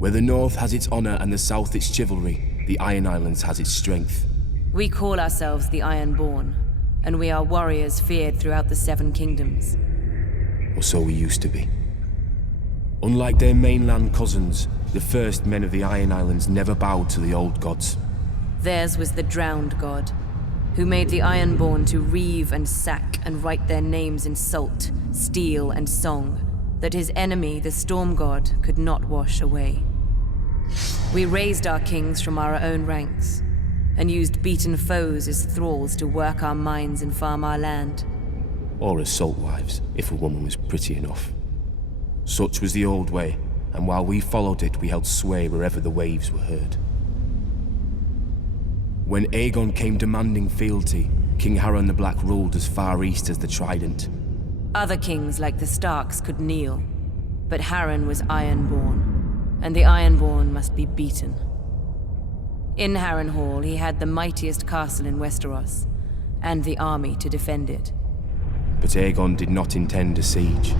Where the North has its honor and the South its chivalry, the Iron Islands has its strength. We call ourselves the Ironborn, and we are warriors feared throughout the Seven Kingdoms. Or so we used to be. Unlike their mainland cousins, the first men of the Iron Islands never bowed to the old gods. Theirs was the drowned god, who made the Ironborn to reave and sack and write their names in salt, steel, and song, that his enemy, the storm god, could not wash away. We raised our kings from our own ranks, and used beaten foes as thralls to work our mines and farm our land. Or as salt wives, if a woman was pretty enough. Such was the old way, and while we followed it, we held sway wherever the waves were heard. When Aegon came demanding fealty, King Harren the Black ruled as far east as the Trident. Other kings like the Starks could kneel, but Harren was Ironborn, and the Ironborn must be beaten. In Harrenhal, he had the mightiest castle in Westeros, and the army to defend it. But Aegon did not intend a siege.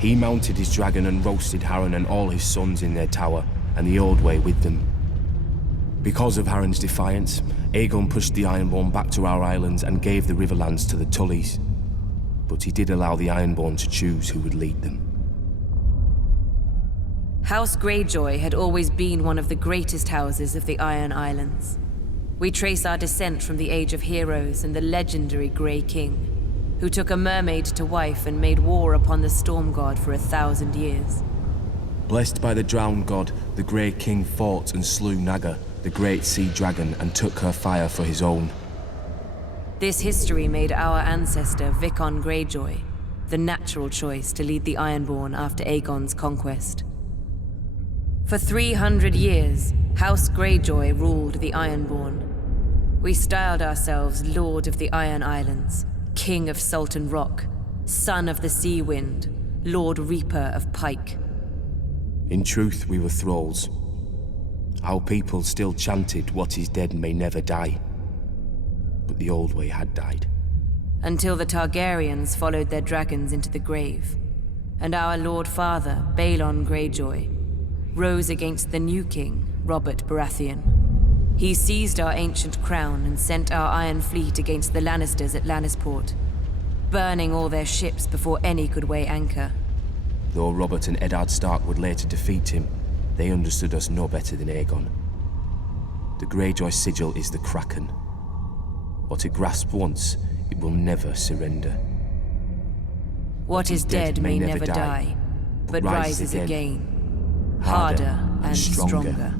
He mounted his dragon and roasted Harren and all his sons in their tower, and the Old Way with them. Because of Harren's defiance, Aegon pushed the Ironborn back to our islands and gave the Riverlands to the Tullys. But he did allow the Ironborn to choose who would lead them. House Greyjoy had always been one of the greatest houses of the Iron Islands. We trace our descent from the Age of Heroes and the legendary Grey King, who took a mermaid to wife and made war upon the Storm God for 1,000 years. Blessed by the Drowned God, the Grey King fought and slew Naga, the great sea dragon, and took her fire for his own. This history made our ancestor Vicon Greyjoy the natural choice to lead the Ironborn after Aegon's conquest. For 300 years, House Greyjoy ruled the Ironborn. We styled ourselves Lord of the Iron Islands, King of Salton Rock, Son of the Sea Wind, Lord Reaper of Pike. In truth, we were thralls. Our people still chanted, "What is dead may never die." But the Old Way had died. Until the Targaryens followed their dragons into the grave, and our Lord Father, Balon Greyjoy, rose against the new king, Robert Baratheon. He seized our ancient crown and sent our Iron Fleet against the Lannisters at Lannisport, burning all their ships before any could weigh anchor. Though Robert and Eddard Stark would later defeat him, they understood us no better than Aegon. The Greyjoy sigil is the Kraken. What it grasps once, it will never surrender. What is dead may never die, but rises again, harder and stronger.